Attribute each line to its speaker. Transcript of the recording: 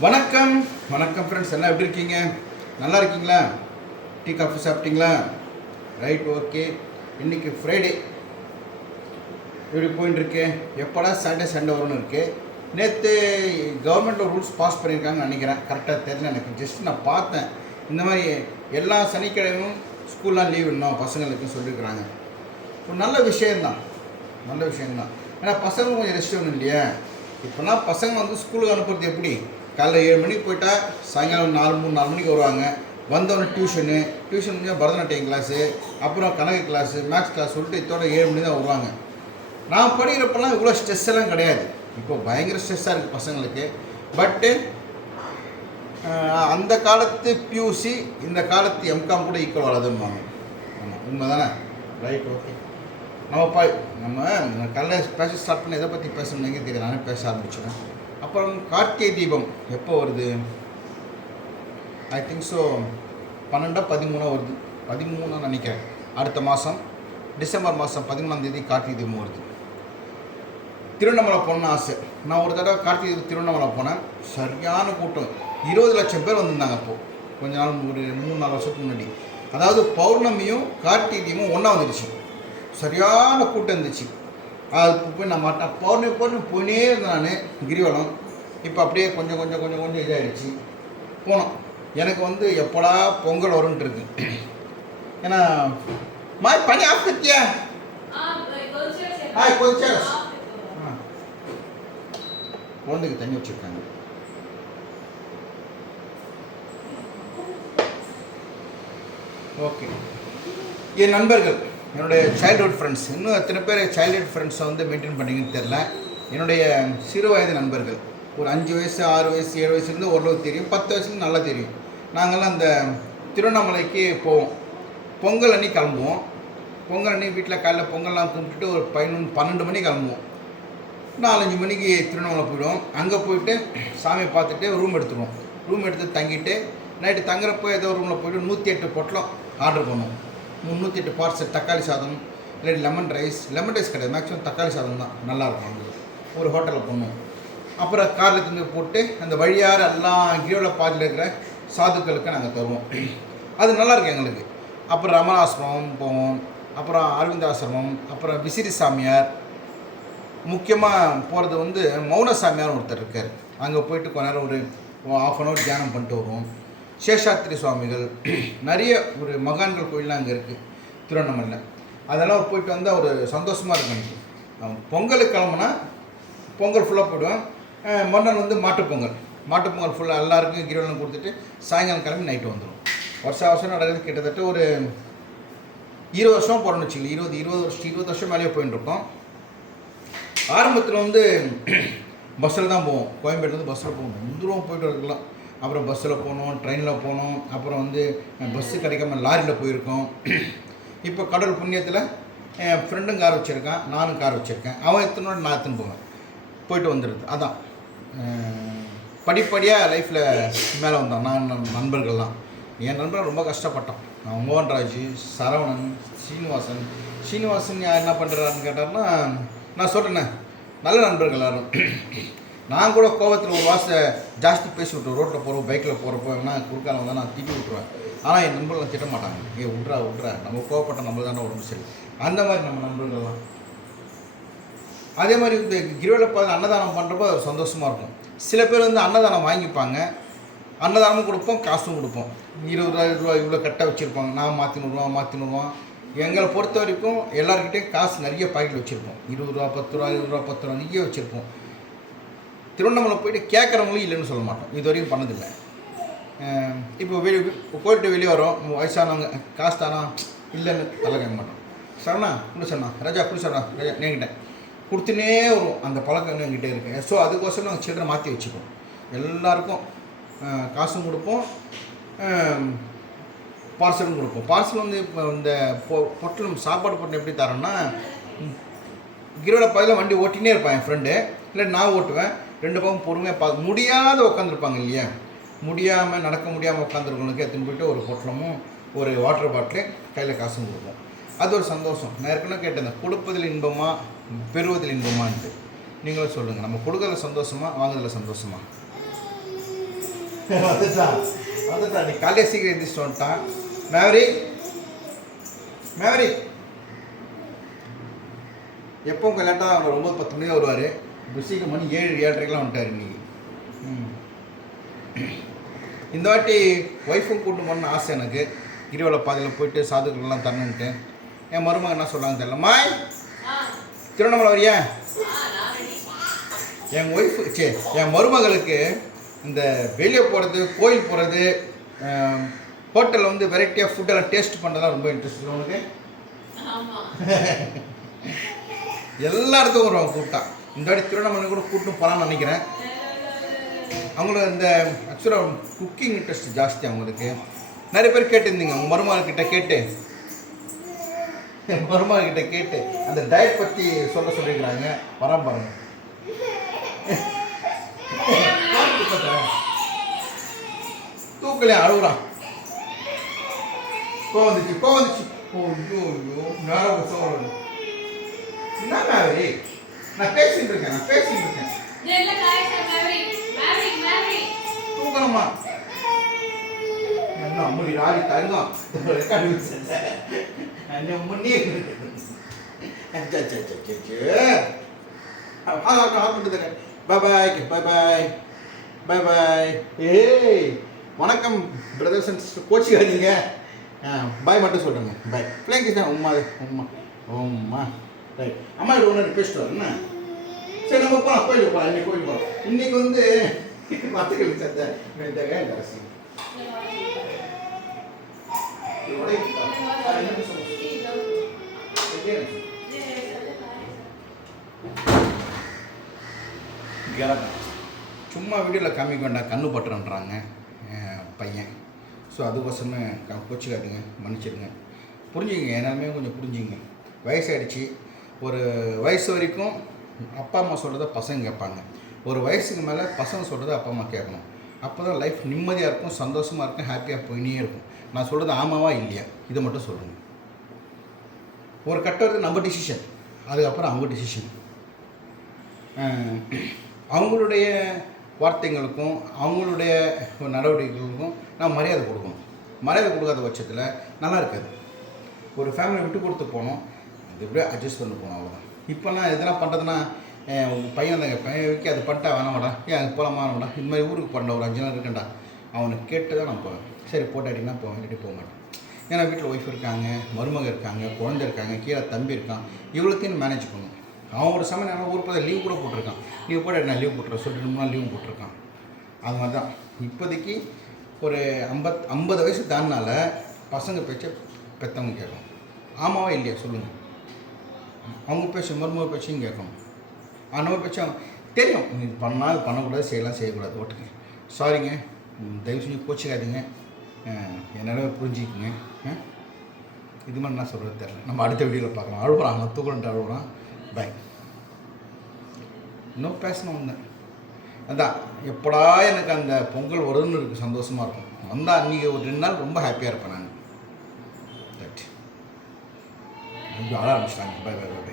Speaker 1: வணக்கம். வணக்கம் ஃப்ரெண்ட்ஸ் எல்லாம் எப்படி இருக்கீங்க? நல்லா இருக்கீங்களா? டீ காஃபி சாப்பிட்டீங்களா? ரைட் ஓகே இன்னைக்கு ஃப்ரைடே இப்படி போயின்னு இருக்கு? எப்போடா சாட்டர்டே சண்டே வரும்னு இருக்கு? நேற்று கவர்மெண்ட்டில் ரூல்ஸ் பாஸ் பண்ணியிருக்காங்கன்னு நினைக்கிறேன். கரெக்டாக தெரியல எனக்கு. ஜஸ்ட் நான் பார்த்தேன். இந்த மாதிரி எல்லா சனிக்கிழமையும் ஸ்கூல்லாம் லீவ் இன்னும் பசங்களுக்குன்னு சொல்லியிருக்கிறாங்க. ஒரு நல்ல விஷயம்தான். நல்ல விஷயம்தான். ஏன்னா பசங்க கொஞ்சம் ரெஸ்ட் வேணும் இல்லையா? இப்போலாம் பசங்க வந்து ஸ்கூலுக்கு அனுப்புறது எப்படி? காலைல ஏழு மணிக்கு போயிட்டால் சாயங்காலம் நாலு மூணு நாலு மணிக்கு வருவாங்க. வந்தவொடனே டியூஷனு. டியூஷன் முடிஞ்சால் பரதநாட்டியம் கிளாஸு அப்புறம் கணக்கு கிளாஸு மேக்ஸ் கிளாஸ் சொல்லிட்டு இதோட ஏழு மணி தான் வருவாங்க. நான் படிக்கிறப்பெல்லாம் இவ்வளோ ஸ்ட்ரெஸ் எல்லாம் கிடையாது. இப்போ பயங்கர ஸ்ட்ரெஸ்ஸாக இருக்குது பசங்களுக்கு. பட்டு அந்த காலத்து பியூசி இந்த காலத்து எம்காம் கூட ஈக்குவல் வராதுன்னுவாங்க. ஆமாம் உண்மை தானே ரைட் ஓகே நம்ம பா நம்ம கல்ல பேச ஸ்டார்ட் பண்ணி எதை பற்றி பேசணுங்க தெரியல நானே பேச ஆரம்பிச்சிடுறேன் அப்புறம் கார்த்திகை தீபம் எப்போ வருது? ஐ திங்க் ஸோ பன்னெண்டா பதிமூணா வருது. பதிமூணாக நினைக்கிறேன். அடுத்த மாதம் டிசம்பர் மாதம் பதிமூணாம் தேதி கார்த்திகை தீபம் வருது. திருவண்ணாமலை போகணுன்னு ஆசை. நான் ஒரு தடவை கார்த்திகை தீபம் திருவண்ணாமலை போனேன். சரியான கூட்டம். இருபது லட்சம் பேர் வந்திருந்தாங்க அப்போது கொஞ்ச நாள் ஒரு மூணு நாலு வருஷத்துக்கு முன்னாடி. அதாவது பௌர்ணமியும் கார்த்திகை தீபமும் ஒன்றா வந்துடுச்சு சரியான கூட்டம் இருந்துச்சு. அது போய் நான் மாட்டேன் பௌர்ணமி பௌர்ணமி போயினே இருந்தேன் நான் கிரிவலம். இப்போ அப்படியே கொஞ்சம் கொஞ்சம் கொஞ்சம் கொஞ்சம் இதாகிடுச்சு போனோம். எனக்கு வந்து எப்படா பொங்கல் இருக்கு. ஏன்னா மாய் பனி ஆஃப் கத்தியா Hi, கொஞ்சம் ஆ. குழந்தைக்கு தண்ணி வச்சுருக்காங்க. ஓகே. என் நண்பர்கள். என்னுடைய சைல்ட்ஹுட் ஃப்ரெண்ட்ஸ் இன்னும் எத்தனை பேர் சைல்ட்ஹுட் ஃப்ரெண்ட்ஸை வந்து மெயின்டைன் பண்ணிங்கன்னு தெரில என்னுடைய சிறு வயது நண்பர்கள். ஒரு அஞ்சு வயசு ஆறு வயசு ஏழு வயசுலேருந்து ஓரளவு தெரியும். பத்து வயசுலேருந்து நல்லா தெரியும். நாங்கள்லாம் அந்த திருவண்ணாமலைக்கு போவோம். பொங்கல் அன்னைக்கு கிளம்புவோம். பொங்கல் அன்னைக்கு வீட்டில் காலைல பொங்கல்லாம் கும்பிட்டுட்டு ஒரு பதினொன்று பன்னெண்டு மணிக்கு கிளம்புவோம். நாலஞ்சு மணிக்கு திருவண்ணாமலை போயிடுவோம். அங்கே போயிட்டு சாமியை பார்த்துட்டு ரூம் எடுத்துருவோம். ரூம் எடுத்து தங்கிட்டு நைட்டு தங்குறப்போ ஏதோ ரூமில் போய்ட்டு நூற்றி எட்டு பொட்டலம் ஆர்டர் பண்ணுவோம். முந்நூற்றி எட்டு பார்சல் தக்காளி சாதம் இல்லாட்டி லெமன் ரைஸ் லெமன் ரைஸ் கிடையாது. மேக்ஸிமம் தக்காளி சாதம் தான். நல்லாயிருக்கும் அவங்களுக்கு ஒரு ஹோட்டலில் பண்ணுவோம் அப்புறம் காரில் திரும்பி போட்டு அந்த வழியார் எல்லாம் கீழே பாதியில் இருக்கிற சாதுக்களுக்கு நாங்கள் தருவோம். அது நல்லாயிருக்கு எங்களுக்கு. அப்புறம் ரமணாசிரமம் போவோம். அப்புறம் அரவிந்தாசிரமம். அப்புறம் விசிறி சாமியார். முக்கியமாக போகிறது வந்து மௌன சாமியார் ஒருத்தர் இருக்கார். அங்கே போயிட்டு கொஞ்ச நேரம் ஒரு ஆஃப் அன் ஹவர் தியானம் பண்ணிட்டு வருவோம். சேஷாத்திரி சுவாமிகள் நிறைய ஒரு மகான்கள் கோயில்லாம் அங்கே இருக்குது திருவண்ணாமலையில். அதெல்லாம் போயிட்டு வந்தால் ஒரு சந்தோஷமாக இருக்கும் எனக்கு. பொங்கலுக்கு கிளம்புனா பொங்கல் ஃபுல்லாக போயிடுவேன் மறுநாள் வந்து மாட்டுப்பொங்கல். மாட்டுப்பொங்கல் ஃபுல்லாக எல்லாருக்கும் கிரிவலம் கொடுத்துட்டு சாயங்காலம் கிளம்பி நைட்டு வந்துடும் வருஷ வருஷம் நடக்கிறது கிட்டத்தட்ட ஒரு இருபது வருஷம் போகிறோம்னு வச்சுக்கல இருபது இருபது வருஷம் இருபது வருஷம் மேலேயே போயின்னு இருக்கோம் ஆரம்பத்தில் வந்து பஸ்ஸில் தான் போவோம். கோயம்பேட்டிலேருந்து பஸ்ஸில் போவோம். தூரம் போயிட்டு இருக்கலாம் அப்புறம் பஸ்ஸில் போனோம் ட்ரெயினில் போனோம் அப்புறம் வந்து பஸ்ஸு கிடைக்காம லாரியில் போயிருக்கோம். இப்போ கடவுள் புண்ணியத்தில் என் ஃப்ரெண்டும் கார் வச்சுருக்கான் நானும் கார் வச்சுருக்கேன். அவன் எத்தனோட நான் எத்தனை போவேன்? போயிட்டு வந்துடுது அதான். படிப்படியாக லைஃப்பில் மேலே வந்தான். நான் நண்பர்கள்லாம். என் நண்பர் ரொம்ப கஷ்டப்பட்டான். நான் மோகன்ராஜ் சரவணன் சீனிவாசன். சீனிவாசன் யார் என்ன பண்ணுறாருன்னு கேட்டார்னா நான் சொல்கிறேன்னே நல்ல நண்பர்கள் எல்லாரும் நான் கூட கோவத்தில் ஒரு வாசை ஜாஸ்தி பேசி விட்டுருவேன் ரோட்டில் போகிறோம் பைக்கில் போகிறப்போ என்ன குறுக்கால வந்தால் நான் திட்டி விட்ருவேன் ஆனால் என் நண்பர்கள் திட்ட மாட்டாங்க. ஏ விட்றா விட்றா. நம்ம கோவப்பட்ட நம்ம தானே உடம்பு சரி. அந்த மாதிரி நம்ம நண்பர்கள்லாம். அதே மாதிரி இந்த கிரிவலப்பாதை அன்னதானம் பண்ணுறப்போ அது சந்தோஷமாக இருக்கும். சில பேர் வந்து அன்னதானம் வாங்கிப்பாங்க. அன்னதானமும் கொடுப்போம் காசும் கொடுப்போம். இருபது ரூபா ரூபா இவ்வளோ கட்ட வச்சுருப்பாங்க. நான் மாற்றி நூறுரூவா மாற்றி நூறுரூவா எங்களை பொறுத்த வரைக்கும் எல்லாருக்கிட்டையும் காசு நிறைய பாக்கெட் வச்சுருப்போம். இருபது ரூபா பத்து ரூபா இருபது ரூபா பத்து ரூபா நிறைய வச்சுருப்போம். திருவண்ணாமலை போயிட்டு கேட்குறவங்களும் இல்லைன்னு சொல்ல மாட்டோம். இது வரைக்கும் பண்ணதில்லை. இப்போ வெளியே போயிட்டு வெளியே வரோம். வயசானவங்க காசு தானா? இல்லைன்னு தலை கேட்க மாட்டோம். சரணா குடி சரணா ராஜா குடி சரணா ராஜா என்கிட்ட. கொடுத்துனே வரும். அந்த பழக்கம் என்கிட்ட இருக்கேன் ஸோ அதுக்கோசரம் நாங்கள் சில்லரை மாற்றி வச்சுப்போம். எல்லாருக்கும் காசும் கொடுப்போம். பார்சலும் கொடுப்போம். பார்சல் வந்து இப்போ இந்த பொ பொட்டலும் சாப்பாடு பொட்டலம் எப்படி தரோன்னா கிரோட பதில் வண்டி ஓட்டினே இருப்பான் என் ஃப்ரெண்டு இல்லை நான் ஓட்டுவேன். ரெண்டு பக்கம் பொறுமையாக பா முடியாத உட்காந்துருப்பாங்க இல்லையா? முடியாமல் நடக்க முடியாமல் உட்காந்துருக்கவங்களுக்கு எடுத்துன்னு போயிட்டு ஒரு பொட்டலமும் ஒரு வாட்டர் பாட்டிலு கையில் காசும் கொடுப்போம். அது ஒரு சந்தோஷம். நான் ஏற்கனவே கேட்டேன் கொடுப்பதில் இன்பமா பெறுவதில் இன்பமான்ட்டு. நீங்களும் சொல்லுங்கள் நம்ம கொடுக்கறதுல சந்தோஷமா வாங்குறதுல சந்தோஷமா? வந்துட்டான் வந்துட்டான் நீ காலையே சீக்கிரம் எந்திரிச்சு வந்துட்டான் மேவரி? மேவரி? எப்பவும் கல்யாணம் தான் அவர் ஒம்பது பத்து மணி வருவார். இப்போ சீக்கிரம் மணி ஏழு ஏழரைக்கெலாம் வந்துட்டார் இன்னைக்கு. ம். இந்த வாட்டி ஒய்ஃபும் கூட்டு போகணும்னு ஆசை எனக்கு. கிரிவல பாதையில் போயிட்டு சாதுக்கள்லாம் தரணுன்ட்டு என் மருமகன் என்ன சொல்கிறாங்க தெரியல. மாய் திருவண்ணாமலை வரியா? என் ஒய்ஃபு சே என் மருமகளுக்கு இந்த வெளியே போகிறது கோயில் போகிறது ஹோட்டலில் வந்து வெரைட்டியாக ஃபுட்டெல்லாம் டேஸ்ட் பண்ணுறதுலாம் ரொம்ப இன்ட்ரெஸ்ட் உனக்கு? எல்லா இடத்துக்கும் வருவாங்க கூப்பிட்டா. இந்த வாட்டி திருவண்ணாமலை கூட கூட்டும் போகலான்னு நினைக்கிறேன். அவங்களோட இந்த ஆக்சுவலாக குக்கிங் இன்ட்ரெஸ்ட் ஜாஸ்தி அவங்களுக்கு. நிறைய பேர் கேட்டிருந்தீங்க அவங்க மருமகள் கிட்ட கேட்டு. என் மருமகள் கிட்ட கேட்டு. அந்த டயட் பற்றி சொல்ல சொல்லியிருக்கிறாங்க. வராம பாருங்க. தூக்கலையும் அழுகுறான் கோ வந்துச்சு கோ வந்துச்சு. ஓ ஐயோ ஐயோ நேரம் என்ன மேவரி நான் பேசிட்டு இருக்கேன் நான் பேசிட்டு இருக்கேன் தூக்கணுமா என்ன அம்முடி ராடி தங்கம். ரெக்கார்டு என்ன முன்னே பாய் பாய் பாய் பாய் பாய் பாய் ஏய் வணக்கம் பிரதர்ஸ் அண்ட் சிஸ்டர் கோச்சிக்காதீங்க. பாய் மட்டும் சொல்லுங்க பாய் பிள்ளைங்க உம்மா உம்மா. உம்மா. அம்மா இது ஒன்று பேசிட்டு வரேன் சரி நம்ம போகலாம் கோயிலுக்கு போகலாம் இன்னைக்கு கோயிலுக்கு போகலாம் இன்னைக்கு வந்து மத்தக்கள் சத்த இந்த வேலை சும்மா வீடியோவில் காமிக்க வேண்டாம் கண்ணு பட்டுறன்றாங்க பையன். ஸோ அதுக்கோசமே க- கோச்சிக்காதீங்க மன்னிச்சிடுங்க. புரிஞ்சுங்க எல்லாமே கொஞ்சம் புரிஞ்சுங்க வயசாகிடுச்சு ஒரு வயசு வரைக்கும் அப்பா அம்மா சொல்கிறத பசங்க கேட்பாங்க. ஒரு வயசுக்கு மேலே பசங்க சொல்கிறத அப்பா அம்மா கேட்கணும். அப்போ தான் லைஃப் நிம்மதியாக இருக்கும் சந்தோஷமாக இருக்கும் ஹாப்பியாக போயினே இருக்கும். நான் சொல்கிறது ஆமாவா இல்லையா? இதை மட்டும் சொல்லுங்கள் ஒரு கட்டத்தில் நம்ம டிசிஷன் அதுக்கப்புறம் அவங்க டிசிஷன் அவங்களுடைய வார்த்தைங்களுக்கும் அவங்களுடைய நடவடிக்கைகளுக்கும் நான் மரியாதை கொடுக்கணும். மரியாதை கொடுக்காத பட்சத்தில் நல்லா இருக்காது. ஒரு ஃபேமிலி விட்டு கொடுத்து போனோம். அது எப்படியோ அட்ஜஸ்ட் பண்ணி போகணும் அவ்வளோதான் இப்போல்லாம் எதனா பண்ணுறதுனா உங்கள் பையன் தாங்க பையன் வைக்க அது பண்ணிட்டா வேணாமாடா? ஏன் அது போகலாமா வேணாம்டா? இந்த மாதிரி ஊருக்கு பண்ண ஒரு அஞ்சு நாள் இருக்கேன்டா. அவனுக்கு கேட்டு தான் நான் போவேன். சரி போட்டாடினா போவேன் இல்லாட்டி போக மாட்டேன். ஏன்னா வீட்டில் ஒய்ஃப் இருக்காங்க மருமக இருக்காங்க குழந்தை இருக்காங்க கீழே தம்பி இருக்கான் இவ்வளோத்தையும் மேனேஜ் பண்ணும் அவன் ஒரு சமயம் நான் ஊர் போய் லீவ் கூட போட்டிருக்கான். லீவ் போட்டு நான் லீவ் போட்டுறேன் சொல்லிட்டு ரெண்டு மூணு நாள் லீவ் போட்டிருக்கான். அது மாதிரி தான் இப்போதைக்கு ஒரு ஐம்பத் ஐம்பது வயசு தாண்டினால பசங்க பேச்சை பெற்றவங்க கேட்கும் ஆமாவா இல்லையா? சொல்லுங்கள் அவங்க பேச்சு மருமக பேச்சையும் கேட்கணும். நம்ம பேச்சும் தெரியும். இது பண்ணால் இது பண்ணக்கூடாது செய்யலாம் செய்யக்கூடாது. ஓட்டுங்க சாரிங்க தயவு செஞ்சு கோச்சிக்காதீங்க. என்னால் புரிஞ்சுக்குங்க. இது மாதிரி நான் சொல்கிறது தெரில நம்ம அடுத்த வீடியோவில் பார்க்கலாம். அழுகுறான் நான் தூக்குறேன்ட்டு அழுகுறான் பை இன்னும் பேசணும் வந்தேன் அதான். எப்படா எனக்கு அந்த பொங்கல் வருதுன்னு இருக்கு. சந்தோஷமாக இருக்கும். வந்தால் அன்றைக்கி ஒரு ரெண்டு நாள் ரொம்ப ஹாப்பியாக இருப்பேன் நான். தட் அழ ஆரம்பிச்சிட்டாங்க பை பை பை